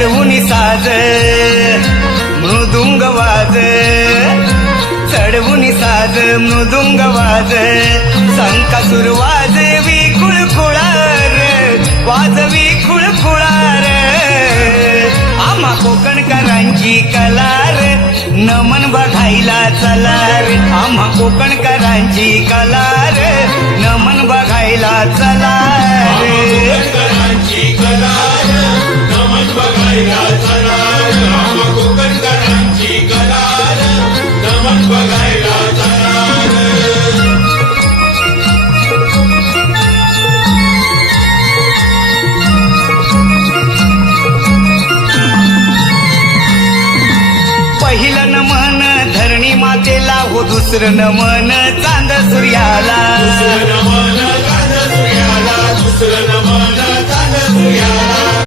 चढवून साज मृदुंग वाज, चढवून साज मृदुंग वाज, संकासुर वाजवी खुळखुळार, वाजवी खुळखुळार. आम्हा कोकणकरांची कलार, नमन बघायला चला रे. आम्हा कोकणकरांची कलार, नमन बघायला चला रे. कोकणकरांची कलार, नमन बघायला चला रे. आम्हा कोकणकरांची कलार, नमन बघायला चला रे. पहिलं नमन धरणी मातेला, हो दुसरं नमन चांद सूर्याला.